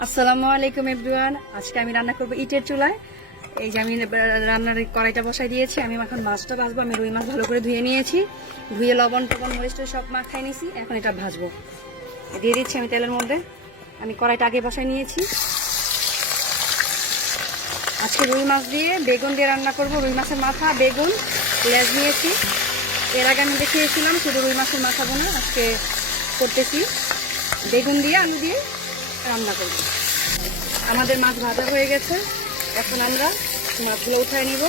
আসসালামু আলাইকুম এভরিওয়ান। আজকে আমি রান্না করব ইটের চুলায়। এই যে আমি রান্নার কড়াইটা বসাই দিয়েছি। আমি এখন মাছটা ভাজবো। আমি রুই মাছ ভালো করে ধুয়ে নিয়েছি, ধুয়ে লবণ টবণ মরিচ সব মাখাই নিয়েছি। এখন এটা ভাজবো, দিয়ে দিচ্ছি আমি তেলের মধ্যে। আমি কড়াইটা আগে বসাই নিয়েছি। আজকে রুই মাছ দিয়ে বেগুন দিয়ে রান্না করব। রুই মাছের মাথা, বেগুন, লেজ নিয়েছি। এর আগে আমি দেখিয়েছিলাম শুধু রুই মাছের মাথা বোনা। আজকে করতেছি বেগুন দিয়ে আলু দিয়ে রান্না করব। আমাদের মাছ ভাজা হয়ে গেছে। এখন আমরা মাছগুলো উঠায় নিব।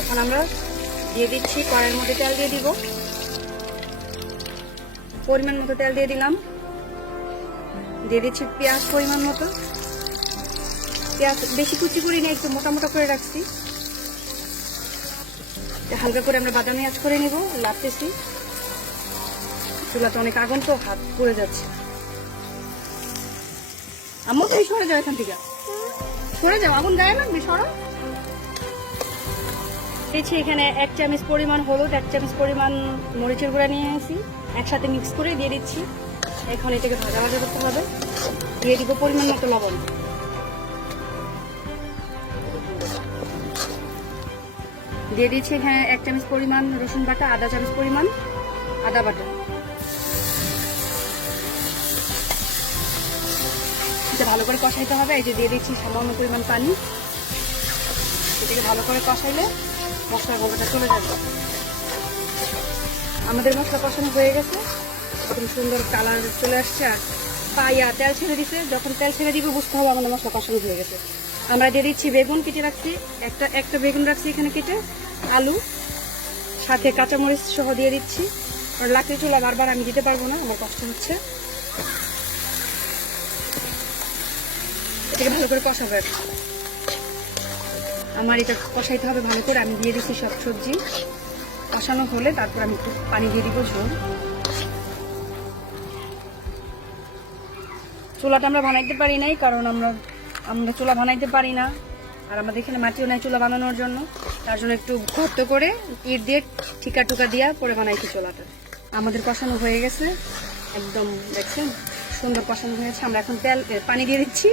এখন আমরা দিয়ে দিচ্ছি কড়াইয়ের মধ্যে তেল দিয়ে দিব। পরিমাণ মতো তেল দিয়ে দিলাম। দিয়ে দিচ্ছি পেঁয়াজ পরিমাণ মতো। পেঁয়াজ বেশি কুচি করি না, একটু মোটা মোটা করে রাখছি। হালকা করে আমরা বাদামি আঁচ করে নিব। লাগতেছি, চুলাতে অনেক আগুন তো হাত পুড়ে যাচ্ছে। আম্মু তুমি সরে যাও, এখান থেকে সরে যাও, আগুন গায়ে লাগবে, সরো। দিয়েছি এখানে 1 চামচ পরিমাণ হলুদ, 1 চামচ পরিমাণ মরিচের গুঁড়া নিয়ে আসি, একসাথে মিক্স করে দিয়ে দিচ্ছি। এখন এটাকে ভাজা ভাজা করতে হবে। দিয়ে দিব পরিমাণ মতো লবণ। দিয়ে দিচ্ছি এখানে 1 চামচ পরিমাণ রসুন বাটা, আধা চামচ পরিমাণ আদা বাটা। এটা ভালো করে কষাইতে হবে। এই যে দিয়ে দিচ্ছি সামান্য পরিমাণ পানি। এটাকে ভালো করে কষাইলে মশলার গন্ধটা চলে যাবে। আমাদের মশলা কষানো হয়ে গেছে, খুব সুন্দর কালার চলে আসছে। আর পাইয়া তেল ছেড়ে দিচ্ছে। যখন তেল ছেড়ে দিব বুঝতে হবে আমাদের মশলা কষানো হয়ে গেছে। আমরা দিয়ে দিচ্ছি বেগুন কেটে রাখছি, একটা বেগুন রাখছি এখানে কেটে, আলু, সাথে কাঁচামরিচ সহ দিয়ে দিচ্ছি। আর লাকড়ি চুলা বারবার আমি দিতে পারবো না, আমার কষ্ট হচ্ছে। এটাকে ভালো করে কষাবো। আমার এটা কষাইতে হবে ভালো করে। আমি দিয়ে দিচ্ছি সব সবজি। কষানো হলে তারপর আমি একটু পানি দিয়ে দিব, ঝোল। চুলাটা আমরা বানাইতে পারি নাই, কারণ আমরা চুলা বানাইতে পারি না। আর আমাদের এখানে মাটিও নাই চুলা বানানোর জন্য। তার জন্য একটু গর্ত করে ইট দিয়ে ঠিকা টুকা দিয়া পরে বানাইছি চুলাটা। আমাদের কষানো হয়ে গেছে একদম, দেখছেন সুন্দর কষানো হয়েছে। আমরা এখন পানি দিয়ে দিচ্ছি।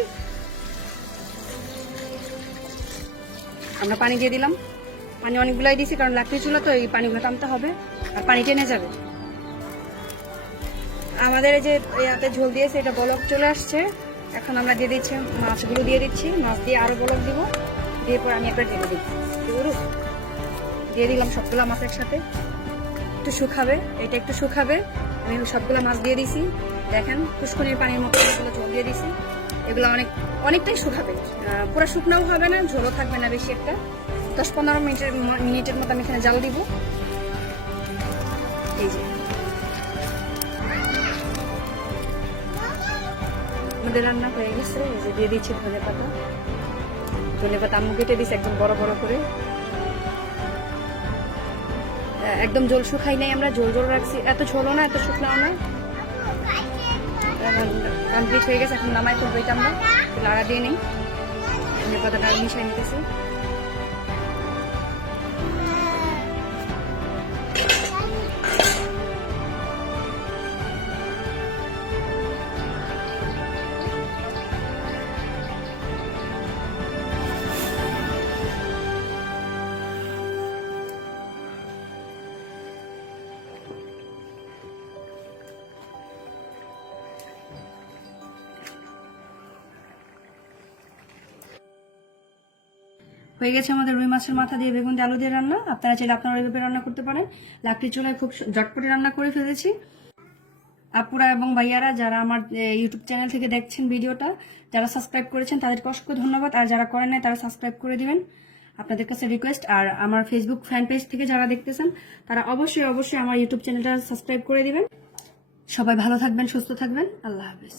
আমরা পানি দিয়ে দিলাম। পানি অনেকগুলাই দিয়েছি, কারণ লাকড়ি চুলা তো এই পানিগুলো টানতে হবে আর পানি টেনে যাবে। আমাদের এই যে ইয়াতে ঝোল দিয়েছে, এটা বলক চলে আসছে। এখন আমরা দিয়ে দিচ্ছি মাছগুলো, দিয়ে দিচ্ছি। মাছ দিয়ে আরো বলক দিব, দিয়ে পর আমি একবার ঢেলে দিব। দিয়ে দিলাম সবগুলা মাছ একসাথে। একটু শুকাবে, এটা একটু শুকাবে। আমি সবগুলা মাছ দিয়ে দিছি। দেখেন পুষ্করির পানির মতো এগুলো ঝোল দিয়ে দিছি। এগুলো অনেকটাই শুকাবে, পুরো শুকনাও হবে না, ঝোলও থাকবে না বেশি একটা। 10-15 মিনিটের মতো আমি এখানে জাল দিব। এই যে আমাদের রান্না হয়ে গেছে। এই যে দিয়ে দিচ্ছি ধনে পাতা। ধনে পাতা আম্মু কেটে দিচ্ছে একদম বড় বড় করে। একদম ঝোল শুকাই নাই, আমরা ঝোল ঝোল রাখছি। এত ঝোলও না, এত শুকনাও না। কমপ্লিট হয়ে গেছে। এখন নামাই করবো এটা। আমরা লাড়া দিয়ে নিই, ধনে পাতাটা মিশাই নিতেছি। হয়ে গেছে আমাদের রুই মাছের মাথা দিয়ে বেগুন দিয়ে আলু দিয়ে রান্না। আপনারা চাইলে আপনারা এইভাবে রান্না করতে পারেন। লাকড়ি চুলায় খুব ঝটপটে রান্না করে ফেলেছি। আপুরা এবং ভাইয়ারা যারা আমার ইউটিউব চ্যানেল থেকে দেখছেন ভিডিওটা, যারা সাবস্ক্রাইব করেছেন তাদেরকে অসংখ্য ধন্যবাদ। আর যারা করেন নাই তারা সাবস্ক্রাইব করে দিবেন, আপনাদের কাছে রিকোয়েস্ট। আর আমার ফেসবুক ফ্যান পেজ থেকে যারা দেখতেছেন তারা অবশ্যই আমার ইউটিউব চ্যানেলটা সাবস্ক্রাইব করে দিবেন। সবাই ভালো থাকবেন, সুস্থ থাকবেন। আল্লাহ হাফেজ।